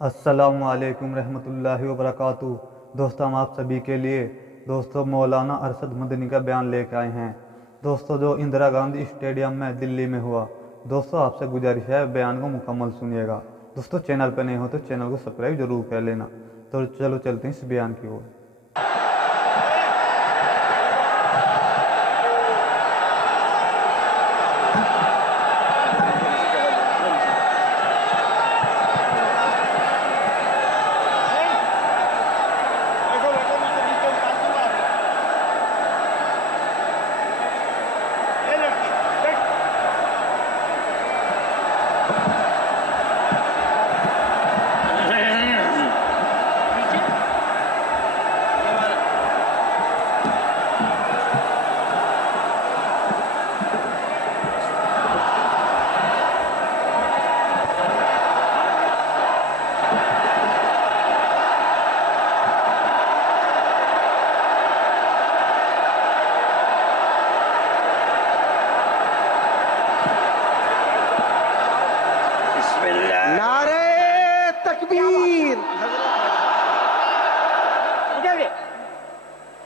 السلام علیکم رحمۃ اللہ وبرکاتہ۔ دوستو ہم آپ سبھی کے لیے مولانا ارشد مدنی کا بیان لے کے آئے ہیں جو اندرا گاندھی اسٹیڈیم میں دلی میں ہوا۔ آپ سے گزارش ہے بیان کو مکمل سنیے گا۔ چینل پہ نہیں ہو تو چینل کو سبسکرائب ضرور کر لینا۔ تو چلو چلتے ہیں اس بیان کی اور۔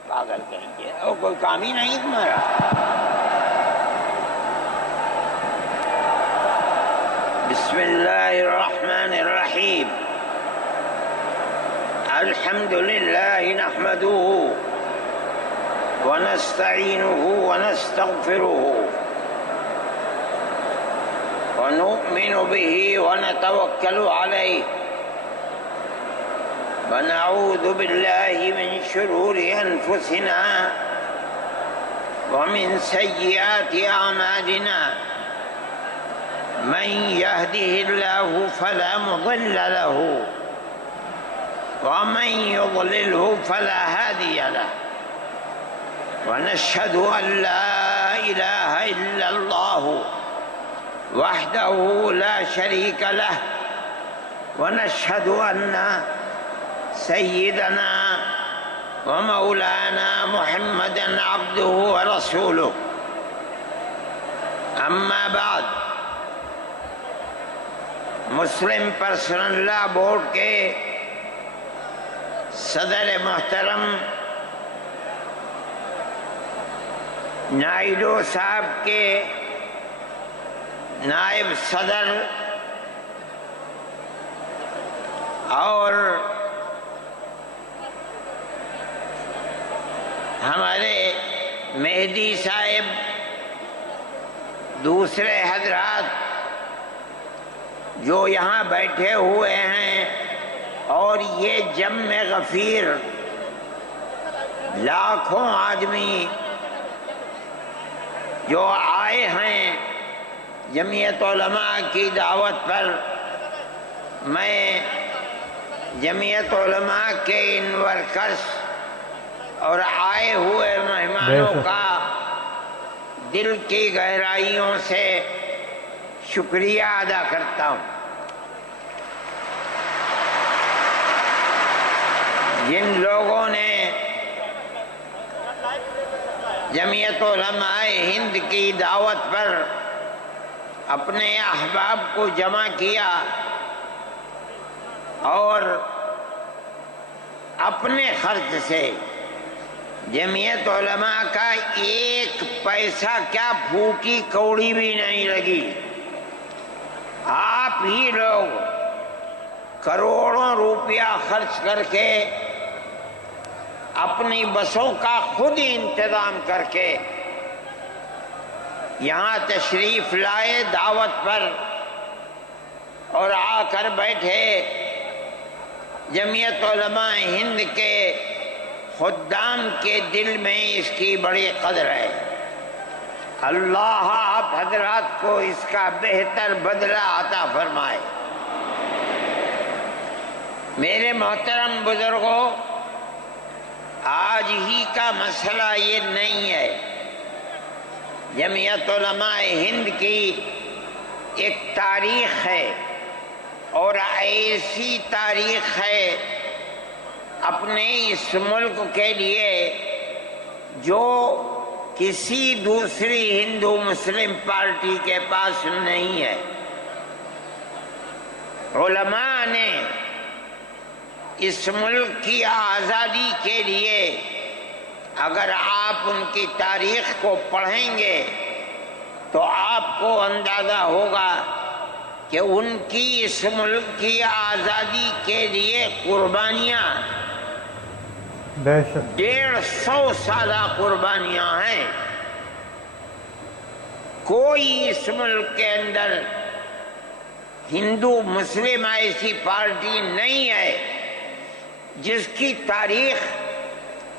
پاگل کہیں گے اور کوئی کام ہی نہیں تمہارا۔ بسم اللہ الرحمن الرحیم۔ الحمد للہ نحمده ونستعینه ونستغفره ونؤمن به ونتوکل علیہ ونعوذ باللہ من شرور انفسنا ومن سیئات اعمالنا من يهده الله فلا مضل له ومن يضلله فلا هادي له ونشهد أن لا إله إلا الله وحده لا شريك له ونشهد أن سيدنا ومولانا محمدا عبده ورسوله اما بعد۔ مسلم پرسنل لا بورڈ کے صدر محترم نائیڈو صاحب کے نائب صدر اور ہمارے مہدی صاحب، دوسرے حضرات جو یہاں بیٹھے ہوئے ہیں، اور یہ جمع غفیر لاکھوں آدمی جو آئے ہیں جمعیت علماء کی دعوت پر، میں جمعیت علماء کے ان ورکرز اور آئے ہوئے مہمانوں کا دل کی گہرائیوں سے شکریہ ادا کرتا ہوں۔ جن لوگوں نے جمعیت علماء ہند کی دعوت پر اپنے احباب کو جمع کیا اور اپنے خرچ سے جمعیت علماء کا ایک پیسہ کیا پھوٹی کوڑی بھی نہیں لگی، آپ ہی لوگ کروڑوں روپیہ خرچ کر کے اپنی بسوں کا خود ہی انتظام کر کے یہاں تشریف لائے دعوت پر اور آ کر بیٹھے۔ جمعیت علماء ہند کے خدام کے دل میں اس کی بڑی قدر ہے۔ اللہ آپ حضرات کو اس کا بہتر بدلہ عطا فرمائے۔ میرے محترم بزرگوں، آج ہی کا مسئلہ یہ نہیں ہے۔ جمعیت علماء ہند کی ایک تاریخ ہے، اور ایسی تاریخ ہے اپنے اس ملک کے لیے جو کسی دوسری ہندو مسلم پارٹی کے پاس نہیں ہے۔ علماء نے اس ملک کی آزادی کے لیے اگر آپ ان کی تاریخ کو پڑھیں گے تو آپ کو اندازہ ہوگا کہ ان کی اس ملک کی آزادی کے لیے قربانیاں 150 سالہ قربانیاں ہیں۔ کوئی اس ملک کے اندر ہندو مسلم ایسی پارٹی نہیں ہے جس کی تاریخ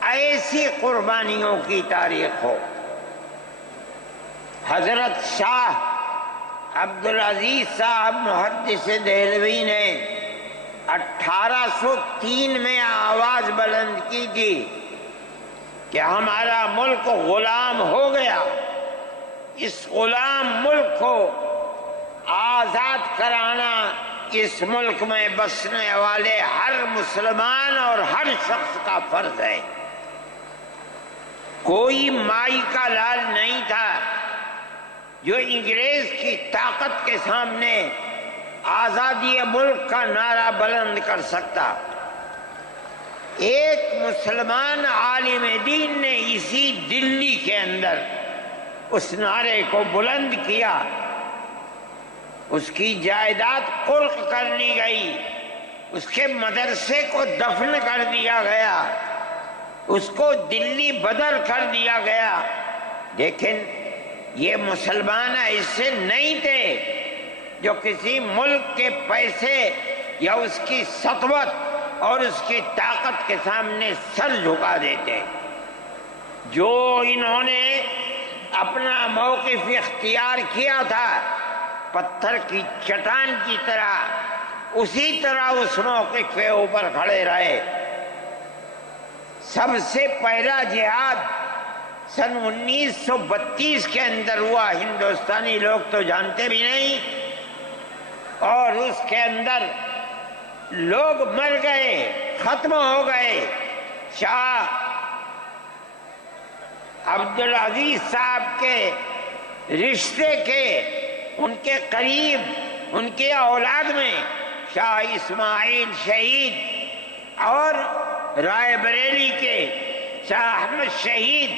ایسی قربانیوں کی تاریخ ہو۔ حضرت شاہ عبدالعزیز صاحب محدث دہلوی نے 1803 میں آواز بلند کی تھی کہ ہمارا ملک غلام ہو گیا، اس غلام ملک کو آزاد کرانا اس ملک میں بسنے والے ہر مسلمان اور ہر شخص کا فرض ہے۔ کوئی مائی کا لال نہیں تھا جو انگریز کی طاقت کے سامنے آزادی ملک کا نعرہ بلند کر سکتا۔ ایک مسلمان عالم دین نے اسی دلی کے اندر اس نعرے کو بلند کیا، اس کی جائیداد قلق کر لی گئی، اس کے مدرسے کو دفن کر دیا گیا، اس کو دلی بدر کر دیا گیا، لیکن یہ مسلمان ایسے نہیں تھے جو کسی ملک کے پیسے یا اس کی سطوت اور اس کی طاقت کے سامنے سر جھکا دیتے۔ جو انہوں نے اپنا موقف اختیار کیا تھا پتھر کی چٹان کی طرح، اسی طرح اس موقف کے اوپر کھڑے رہے۔ سب سے پہلا جہاد سن 1932 کے اندر ہوا، ہندوستانی لوگ تو جانتے بھی نہیں، اور اس کے اندر لوگ مر گئے، ختم ہو گئے۔ شاہ عبدالعزیز صاحب کے رشتے کے، ان کے قریب، ان کی اولاد میں شاہ اسماعیل شہید اور رائے بریلی کے شاہ احمد شہید،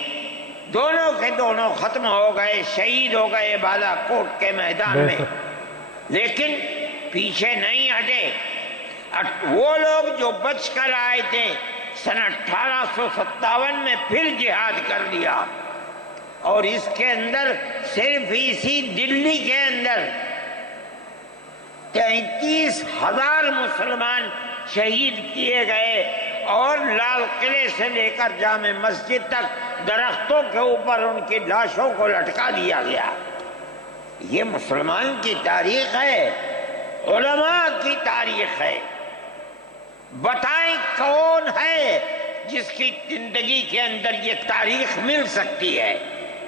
دونوں کے دونوں ختم ہو گئے، شہید ہو گئے بالا کوٹ کے میدان میں، لیکن پیچھے نہیں ہٹے۔ وہ لوگ جو بچ کر آئے تھے سن 1857 میں پھر جہاد کر دیا، اور اس کے اندر صرف اسی دلی کے اندر 33,000 مسلمان شہید کیے گئے، اور لال قلعے سے لے کر جامع مسجد تک درختوں کے اوپر ان کی لاشوں کو لٹکا دیا گیا۔ یہ مسلمان کی تاریخ ہے، علماء کی تاریخ ہے۔ بتائیں کون ہے جس کی زندگی کے اندر یہ تاریخ مل سکتی ہے؟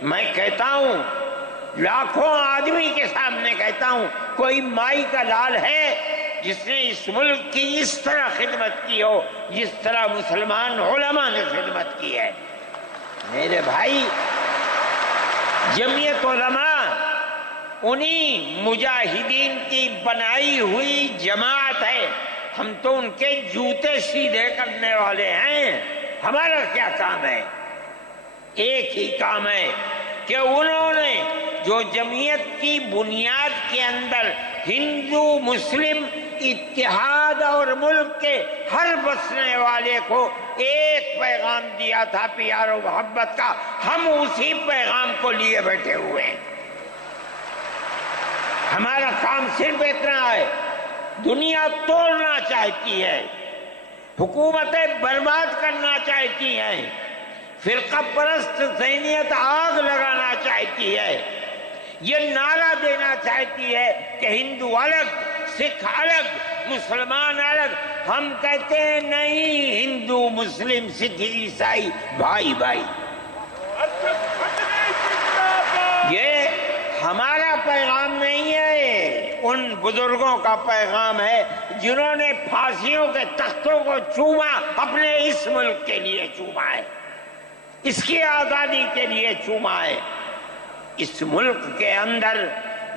میں کہتا ہوں، لاکھوں آدمی کے سامنے کہتا ہوں، کوئی مائی کا لال ہے جس نے اس ملک کی اس طرح خدمت کی ہو جس طرح مسلمان علماء نے خدمت کی ہے؟ میرے بھائی، جمعیت علماء انہی مجاہدین کی بنائی ہوئی جماعت ہے، ہم تو ان کے جوتے سیدھے کرنے والے ہیں۔ ہمارا کیا کام ہے؟ ایک ہی کام ہے کہ انہوں نے جو جمعیت کی بنیاد کے اندر ہندو مسلم اتحاد اور ملک کے ہر بسنے والے کو ایک پیغام دیا تھا پیار و محبت کا، ہم اسی پیغام کو لیے بیٹھے ہوئے ہیں۔ ہمارا کام صرف اتنا ہے، دنیا توڑنا چاہتی ہے، حکومتیں برباد کرنا چاہتی ہیں، فرقہ پرست ذہنیت آگ لگانا چاہتی ہے، یہ نعرہ دینا چاہتی ہے کہ ہندو الگ، سکھ الگ، مسلمان الگ۔ ہم کہتے ہیں نہیں، ہندو مسلم سکھ عیسائی بھائی بھائی۔ یہ ہمارا پیغام نہیں ہے، ان بزرگوں کا پیغام ہے جنہوں نے پھانسیوں کے تختوں کو چوما، اپنے اس ملک کے لیے چوما ہے، اس کی آزادی کے لیے چوما ہے۔ اس ملک کے اندر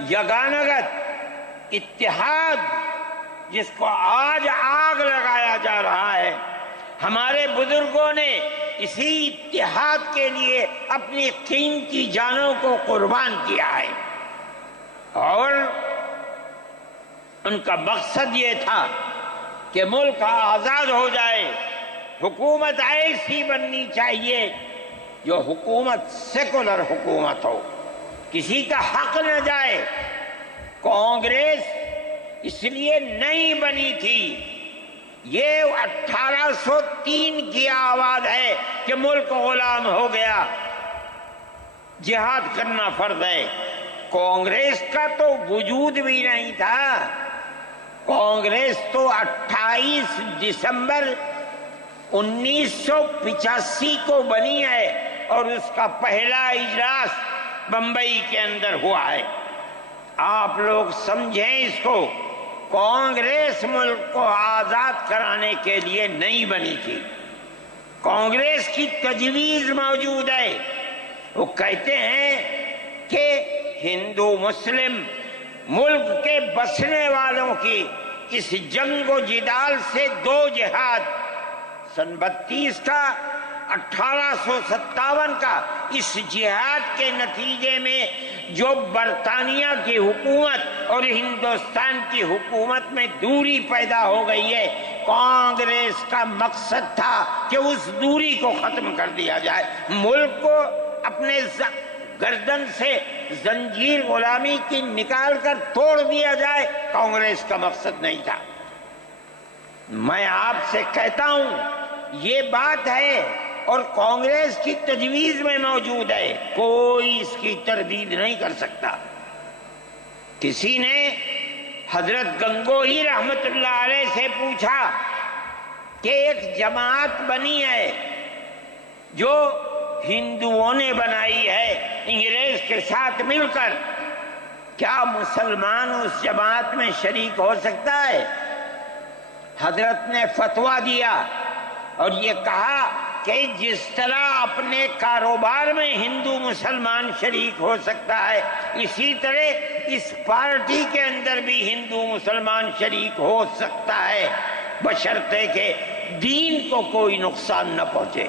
یگانگت اتحاد جس کو آج آگ لگایا جا رہا ہمارے بزرگوں نے اسی اتحاد کے لیے اپنی قیمتی جانوں کو قربان کیا ہے، اور ان کا مقصد یہ تھا کہ ملک آزاد ہو جائے، حکومت ایسی بننی چاہیے جو حکومت سیکولر حکومت ہو، کسی کا حق نہ جائے۔ کانگریس اس لیے نہیں بنی تھی، یہ 1803 کی آواز ہے کہ ملک غلام ہو گیا، جہاد کرنا فرض ہے۔ کانگریس کا تو وجود بھی نہیں تھا، کانگریس تو 28 دسمبر 1985 کو بنی ہے، اور اس کا پہلا اجلاس بمبئی کے اندر ہوا ہے۔ آپ لوگ سمجھیں اس کو، کانگریس ملک کو آزاد کرانے کے لیے نہیں بنی تھی، کانگریس کی تجویز موجود ہے۔ وہ کہتے ہیں کہ ہندو مسلم ملک کے بسنے والوں کی اس جنگ و جدال سے دو جہاد، سن 32 کا 1857 کا، اس جہاد کے نتیجے میں جو برطانیہ کی حکومت اور ہندوستان کی حکومت میں دوری پیدا ہو گئی ہے، کانگریس کا مقصد تھا کہ اس دوری کو ختم کر دیا جائے، ملک کو اپنے گردن سے زنجیر غلامی کی نکال کر توڑ دیا جائے، کانگریس کا مقصد نہیں تھا۔ میں آپ سے کہتا ہوں یہ بات ہے، اور کانگریس کی تجویز میں موجود ہے، کوئی اس کی تردید نہیں کر سکتا۔ کسی نے حضرت گنگوہی رحمت اللہ علیہ سے پوچھا کہ ایک جماعت بنی ہے جو ہندوؤں نے بنائی ہے انگریز کے ساتھ مل کر، کیا مسلمان اس جماعت میں شریک ہو سکتا ہے؟ حضرت نے فتویٰ دیا اور یہ کہا کہ جس طرح اپنے کاروبار میں ہندو مسلمان شریک ہو سکتا ہے، اسی طرح اس پارٹی کے اندر بھی ہندو مسلمان شریک ہو سکتا ہے، بشرطے کہ دین کو کوئی نقصان نہ پہنچے۔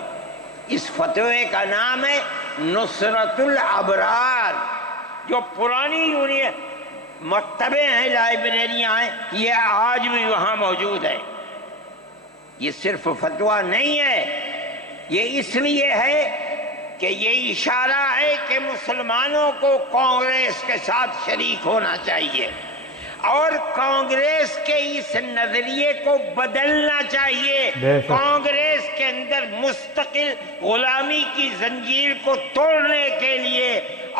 اس فتوے کا نام ہے نصرت الابرار، جو پرانی مکتبیں ہیں، لائبریریاں ہیں، یہ آج بھی وہاں موجود ہے۔ یہ صرف فتویٰ نہیں ہے، یہ اس لیے ہے کہ یہ اشارہ ہے کہ مسلمانوں کو کانگریس کے ساتھ شریک ہونا چاہیے، اور کانگریس کے اس نظریے کو بدلنا چاہیے۔ کانگریس کے اندر مستقل غلامی کی زنجیر کو توڑنے کے لیے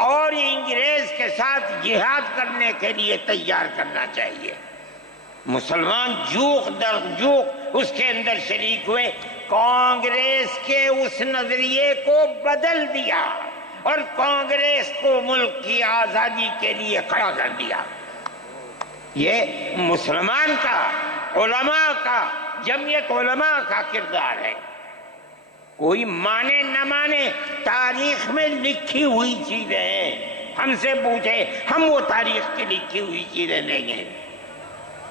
اور انگریز کے ساتھ جہاد کرنے کے لیے تیار کرنا چاہیے۔ مسلمان جوق در جوق اس کے اندر شریک ہوئے، کانگریس کے اس نظریے کو بدل دیا اور کانگریس کو ملک کی آزادی کے لیے کھڑا کر دیا۔ یہ مسلمان کا، علماء کا، جمعیت علماء کا کردار ہے۔ کوئی مانے نہ مانے، تاریخ میں لکھی ہوئی چیزیں ہیں، ہم سے پوچھے ہم وہ تاریخ کی لکھی ہوئی چیزیں لیں گے؟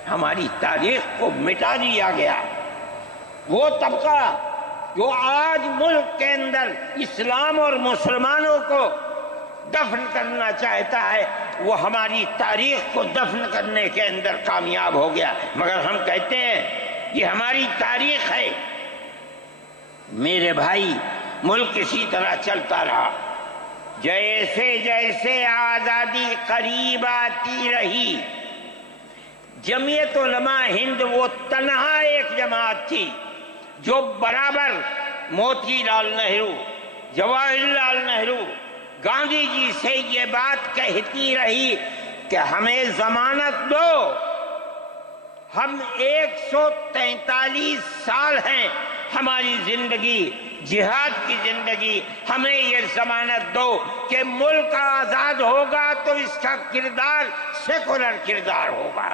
ہماری تاریخ کو مٹا دیا گیا۔ وہ طبقہ جو آج ملک کے اندر اسلام اور مسلمانوں کو دفن کرنا چاہتا ہے، وہ ہماری تاریخ کو دفن کرنے کے اندر کامیاب ہو گیا، مگر ہم کہتے ہیں یہ ہماری تاریخ ہے۔ میرے بھائی، ملک اسی طرح چلتا رہا، جیسے جیسے آزادی قریب آتی رہی، جمعیت علماء ہند وہ تنہا ایک جماعت تھی جو برابر موتی لال نہرو، جواہر لال نہرو، گاندھی جی سے یہ بات کہتی رہی کہ ہمیں ضمانت دو، ہم 143 سال ہیں ہماری زندگی، جہاد کی زندگی، ہمیں یہ ضمانت دو کہ ملک آزاد ہوگا تو اس کا کردار سیکولر کردار ہوگا،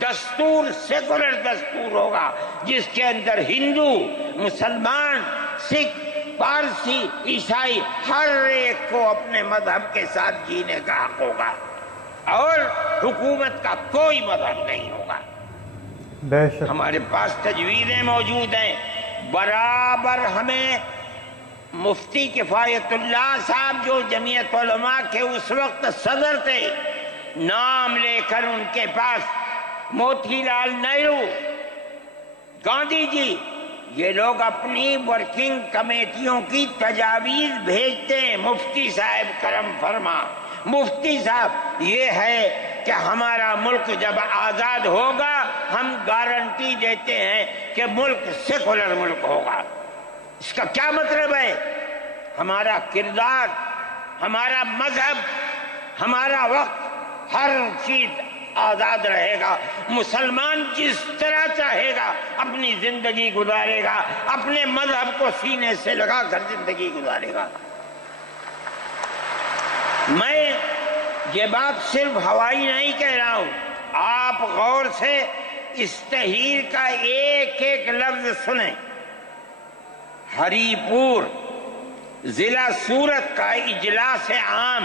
دستور سیکولر دستور ہوگا، جس کے اندر ہندو، مسلمان، سکھ، پارسی، عیسائی ہر ایک کو اپنے مذہب کے ساتھ جینے کا حق ہوگا، اور حکومت کا کوئی مذہب نہیں ہوگا۔ بے شک ہمارے پاس تجویزیں موجود ہیں، برابر ہمیں مفتی کفایت اللہ صاحب جو جمعیت علماء کے اس وقت صدر تھے، نام لے کر ان کے پاس موتی لال نہرو، گاندھی جی، یہ لوگ اپنی ورکنگ کمیٹیوں کی تجاویز بھیجتے ہیں، مفتی صاحب کرم فرما، مفتی صاحب یہ ہے کہ ہمارا ملک جب آزاد ہوگا ہم گارنٹی دیتے ہیں کہ ملک سیکولر ملک ہوگا۔ اس کا کیا مطلب ہے؟ ہمارا کردار، ہمارا مذہب، ہمارا وقت، ہر چیز آزاد رہے گا، مسلمان جس طرح چاہے گا اپنی زندگی گزارے گا، اپنے مذہب کو سینے سے لگا کر زندگی گزارے گا۔ میں یہ بات صرف ہوائی نہیں کہہ رہا ہوں، آپ غور سے اس تحریر کا ایک ایک لفظ سنیں۔ ہری پور ضلع سورت کا اجلاس عام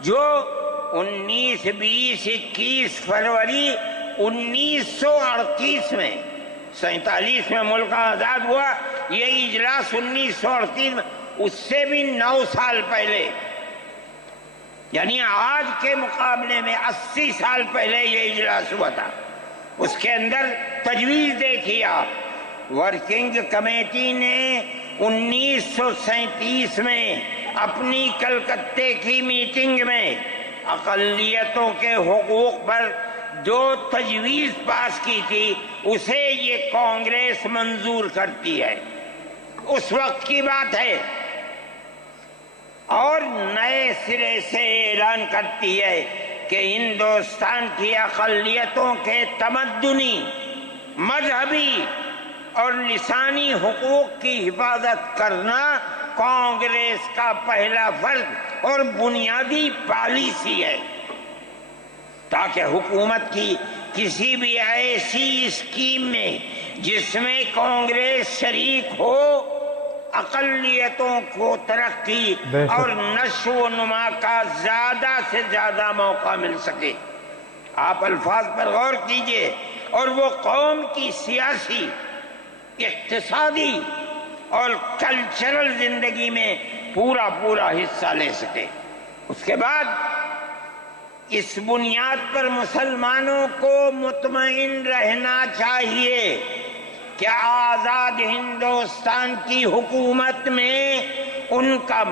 جو 19، 20، 21 فروری 1938 میں، 47 میں ملک آزاد ہوا، یہ اجلاس 1938 میں، اس سے بھی 9 سال پہلے، یعنی آج کے مقابلے میں 80 سال پہلے یہ اجلاس ہوا تھا۔ اس کے اندر تجویز دیکھیے آپ، ورکنگ کمیٹی نے 1937 میں اپنی کلکتے کی میٹنگ میں اقلیتوں کے حقوق پر جو تجویز پاس کی تھی اسے یہ کانگریس منظور کرتی ہے، اس وقت کی بات ہے، اور نئے سرے سے اعلان کرتی ہے کہ ہندوستان کی اقلیتوں کے تمدنی، مذہبی اور لسانی حقوق کی حفاظت کرنا کانگریس کا پہلا فرض اور بنیادی پالیسی ہے، تاکہ حکومت کی کسی بھی ایسی اسکیم میں جس میں کانگریس شریک ہو اقلیتوں کو ترقی اور نشو و نما کا زیادہ سے زیادہ موقع مل سکے۔ آپ الفاظ پر غور کیجئے، اور وہ قوم کی سیاسی، اقتصادی اور کلچرل زندگی میں پورا حصہ لے سکے۔ اس کے بعد اس بنیاد پر مسلمانوں کو مطمئن رہنا چاہیے کہ آزاد ہندوستان کی حکومت میں ان کا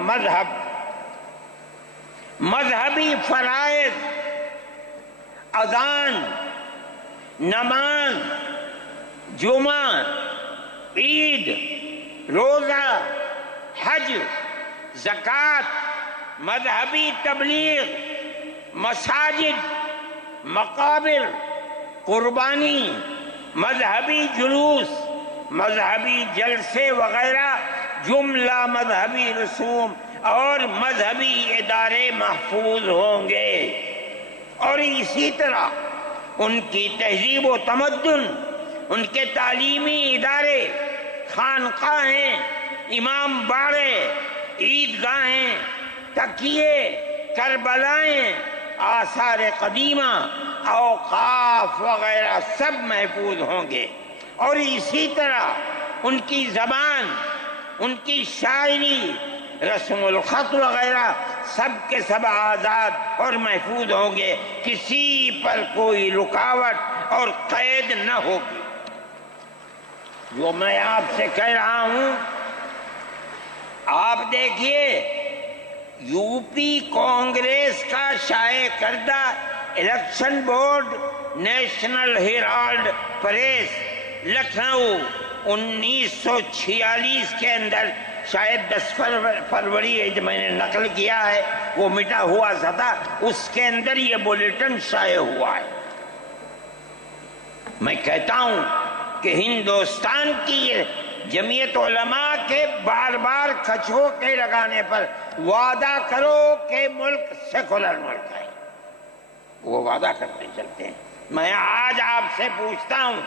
مذہبی فرائض، اذان، نماز، جمعہ، عید، روزہ، حج، زکوٰۃ، مذہبی تبلیغ، مساجد، مقابر، قربانی، مذہبی جلوس، مذہبی جلسے وغیرہ جملہ مذہبی رسوم اور مذہبی ادارے محفوظ ہوں گے، اور اسی طرح ان کی تہذیب و تمدن، ان کے تعلیمی ادارے، خانقاہیں، امام باڑے، عیدگاہیں، تکیے، کربلائیں، آثار قدیمہ، اوقاف وغیرہ سب محفوظ ہوں گے، اور اسی طرح ان کی زبان، ان کی شاعری، رسم الخط وغیرہ سب کے سب آزاد اور محفوظ ہوں گے، کسی پر کوئی رکاوٹ اور قید نہ ہوگی۔ جو میں آپ سے کہہ رہا ہوں، آپ دیکھیے، یو پی کانگریس کا شائع کردہ election board, National Herald press, Lucknow 1946 کے اندر، شاید 10 فروری جو میں نے نقل کیا ہے وہ مٹا ہوا سا تھا، اس کے اندر یہ بلیٹن شائع ہوا ہے۔ میں کہتا ہوں کہ ہندوستان کی جمعیت علماء کے بار بار کھچوکے لگانے پر وعدہ کرو کہ ملک سیکولر ملک ہے، وہ وعدہ کرتے چلتے ہیں۔ میں آج آپ سے پوچھتا ہوں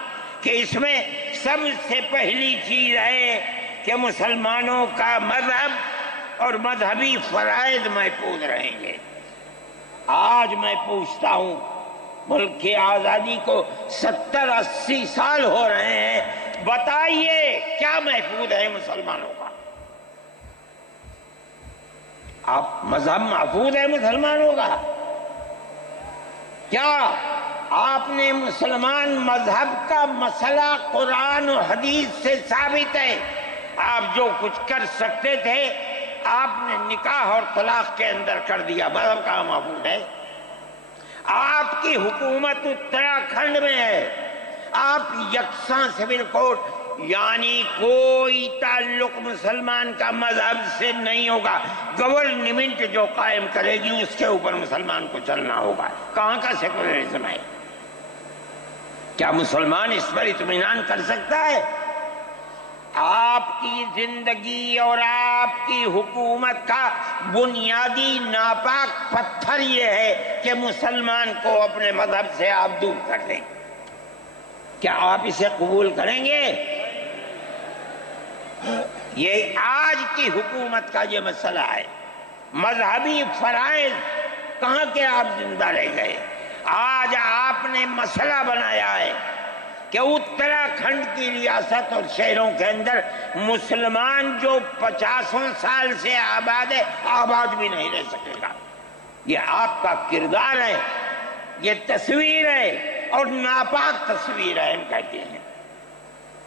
کہ اس میں سب سے پہلی چیز ہے کہ مسلمانوں کا مذہب اور مذہبی فرائض محفوظ رہیں گے۔ آج میں پوچھتا ہوں، ملک کی آزادی کو 70-80 سال ہو رہے ہیں، بتائیے کیا محفوظ ہے مسلمانوں کا؟ آپ مذہب محفوظ ہے مسلمانوں کا؟ کیا آپ نے مسلمان مذہب کا مسئلہ قرآن و حدیث سے ثابت ہے؟ آپ جو کچھ کر سکتے تھے آپ نے نکاح اور طلاق کے اندر کر دیا، مذہب کا محفوظ ہے؟ آپ کی حکومت اتراکھنڈ میں ہے، آپ یکساں سول کوڈ، یعنی کوئی تعلق مسلمان کا مذہب سے نہیں ہوگا، گورنمنٹ جو قائم کرے گی اس کے اوپر مسلمان کو چلنا ہوگا۔ کہاں کا سیکولرزم ہے؟ کیا مسلمان اس پر اطمینان کر سکتا ہے؟ آپ کی زندگی اور آپ کی حکومت کا بنیادی ناپاک پتھر یہ ہے کہ مسلمان کو اپنے مذہب سے آپ دور کر دیں۔ کیا آپ اسے قبول کریں گے؟ یہ آج کی حکومت کا یہ مسئلہ ہے۔ مذہبی فرائض کہاں کے آپ زندہ رہ گئے؟ آج آپ نے مسئلہ بنایا ہے کہ اتراکھنڈ کی ریاست اور شہروں کے اندر مسلمان جو 50 سال سے آباد ہے آباد بھی نہیں رہ سکے گا۔ یہ آپ کا کردار ہے، یہ تصویر ہے اور ناپاک تصویر ہے، ہم کہتے ہیں۔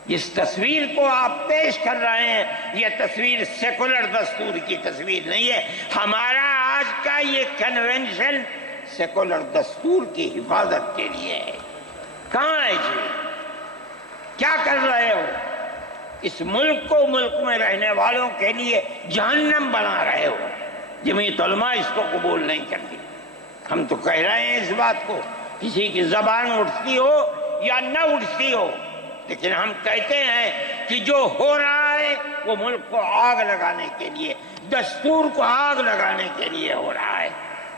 جس تصویر کو آپ پیش کر رہے ہیں یہ تصویر سیکولر دستور کی تصویر نہیں ہے۔ ہمارا آج کا یہ کنونشن سیکولر دستور کی حفاظت کے لیے ہے۔ کہاں ہے جی؟ کیا کر رہے ہو؟ اس ملک کو، ملک میں رہنے والوں کے لیے جہنم بنا رہے ہو۔ جمعیت علماء اس کو قبول نہیں کرتی۔ ہم تو کہہ رہے ہیں اس بات کو، کسی کی زبان اٹھتی ہو یا نہ اٹھتی ہو، لیکن ہم کہتے ہیں کہ جو ہو رہا ہے وہ ملک کو آگ لگانے کے لیے، دستور کو آگ لگانے کے لیے ہو رہا ہے۔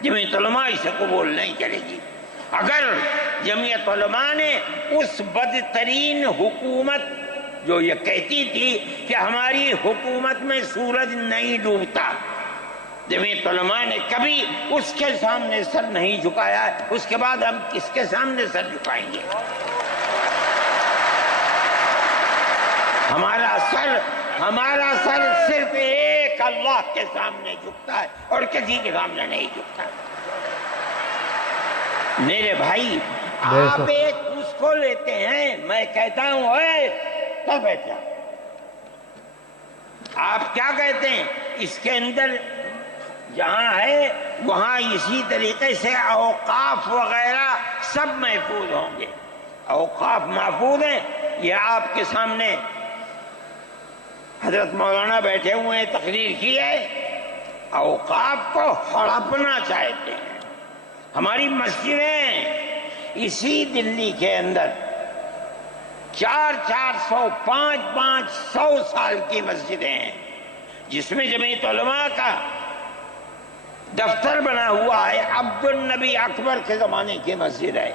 جمعیت علماء اسے قبول نہیں کرے گی۔ اگر جمعیت علماء نے اس بدترین حکومت جو یہ کہتی تھی کہ ہماری حکومت میں سورج نہیں ڈوبتا، جمعیت علماء نے کبھی اس کے سامنے سر نہیں جھکایا ہے، اس کے بعد ہم کس کے سامنے سر جھکائیں گے؟ ہمارا سر صرف ایک اللہ کے سامنے جھکتا ہے اور کسی کے سامنے نہیں جھکتا۔ میرے بھائی، آپ ایک اس کو لیتے ہیں، میں کہتا ہوں اے تو بیٹھا، آپ کیا کہتے ہیں؟ اس کے اندر جہاں ہے وہاں اسی طریقے سے اوقاف وغیرہ سب محفوظ ہوں گے۔ اوقاف محفوظ ہیں، یہ آپ کے سامنے حضرت مولانا بیٹھے ہوئے ہیں، تقریر کی ہے۔ اوقاف کو ہڑپنا چاہتے ہیں۔ ہماری مسجدیں اسی دلی کے اندر 400 500 سال کی مسجدیں ہیں، جس میں جمعیت علماء کا دفتر بنا ہوا ہے، عبد النبی اکبر کے زمانے کی مسجد ہے۔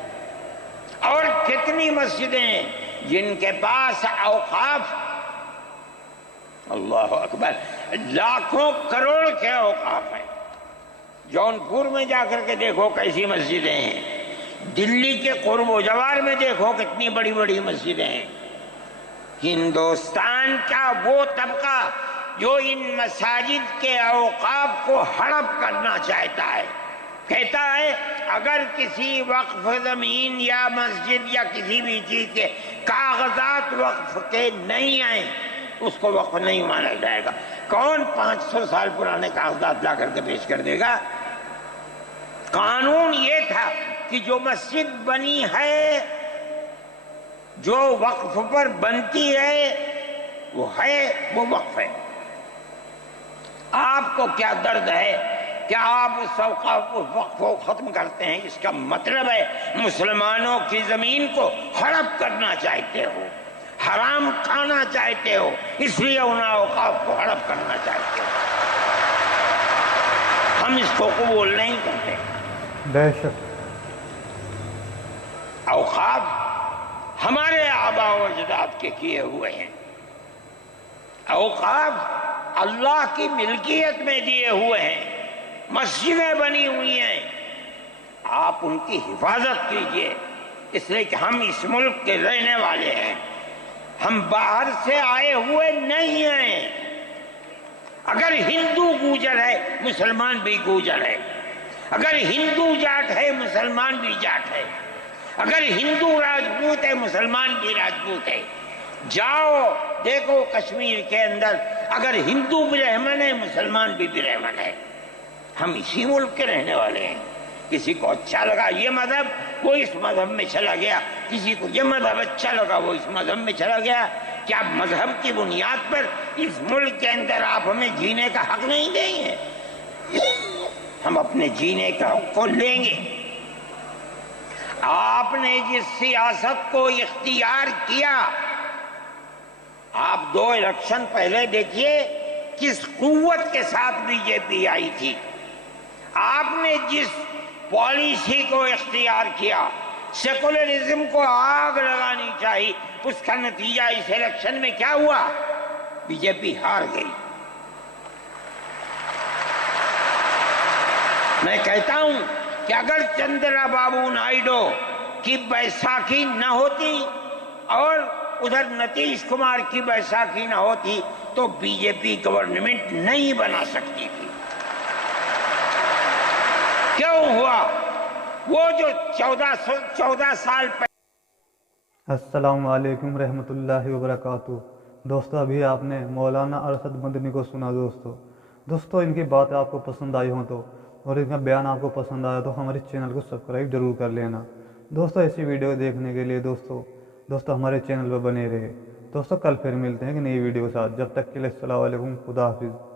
اور کتنی مسجدیں ہیں جن کے پاس اوقاف، اللہ اکبر، لاکھوں کروڑ کے اوقاف ہیں۔ جونپور میں جا کر کے دیکھو کیسی مسجدیں ہیں، دلی کے قرب و جوار میں دیکھو کتنی بڑی بڑی مسجدیں ہیں۔ ہندوستان کا وہ طبقہ جو ان مساجد کے اوقاف کو ہڑپ کرنا چاہتا ہے، کہتا ہے اگر کسی وقف زمین یا مسجد یا کسی بھی چیز کے کاغذات وقف کے نہیں آئیں اس کو وقف نہیں مانا جائے گا۔ کون 500 سال پرانے کاغذات لا کر کے پیش کر دے گا؟ قانون یہ تھا کہ جو مسجد بنی ہے، جو وقف پر بنتی ہے وہ وقف ہے۔ آپ کو کیا درد ہے کہ آپ اس وقف کو ختم کرتے ہیں؟ اس کا مطلب ہے مسلمانوں کی زمین کو ہڑپ کرنا چاہتے ہو، حرام کھانا چاہتے ہو، اس لیے ان اوقاف کو ہڑپ کرنا چاہتے ہو۔ ہم اس کو قبول نہیں کرتے۔ بے شک اوقاف ہمارے آباء و اجداد کے کیے ہوئے ہیں، اوقاف اللہ کی ملکیت میں دیے ہوئے ہیں، مسجدیں بنی ہوئی ہیں، آپ ان کی حفاظت کیجئے، اس لیے کہ ہم اس ملک کے رہنے والے ہیں۔ ہم باہر سے آئے ہوئے نہیں ہیں. اگر ہندو گوجر ہے مسلمان بھی گوجر ہے، اگر ہندو جاٹ ہے مسلمان بھی جاٹ ہے، اگر ہندو راجپوت ہے مسلمان بھی راجپوت ہے. جاؤ دیکھو کشمیر کے اندر اگر ہندو برہمن ہے مسلمان بھی برہمن ہے. ہم اسی ملک کے رہنے والے ہیں. کسی کو اچھا لگا یہ مذہب وہ اس مذہب میں چلا گیا، کسی کو یہ مذہب اچھا لگا وہ اس مذہب میں چلا گیا. کیا مذہب کی بنیاد پر اس ملک کے اندر آپ ہمیں جینے کا حق نہیں دیں گے؟ ہم اپنے جینے کا حق کو لیں گے. آپ نے جس سیاست کو اختیار کیا، آپ 2 الیکشن پہلے دیکھیے کس قوت کے ساتھ بی جے پی آئی تھی. آپ نے جس پالیسی کو اختیار کیا، سیکولرزم کو آگ لگانی چاہیے، اس کا نتیجہ اس الیکشن میں کیا ہوا؟ بی جے پی ہار گئی. میں کہتا ہوں کہ اگر چندرا بابو نائیڈو کی بیساکھی نہ ہوتی اور ادھر نتیش کمار کی بیساکھی نہ ہوتی تو بی جے پی گورنمنٹ نہیں بنا سکتی تھی. کیوں ہوا؟ وہ جو 14 سال پہلے. السلام علیکم رحمۃ اللہ وبرکاتہ. دوستو ابھی آپ نے مولانا ارشد مدنی کو سنا. دوستو ان کی باتیں آپ کو پسند آئی ہوں تو اور ان کا بیان آپ کو پسند آیا تو ہمارے چینل کو سبسکرائب ضرور کر لینا. دوستو ایسی ویڈیو دیکھنے کے لیے دوستو ہمارے چینل پر بنے رہے. دوستو کل پھر ملتے ہیں کہ نئی ویڈیو کے ساتھ. جب تک کے لیے السلام علیکم. خدا حافظ.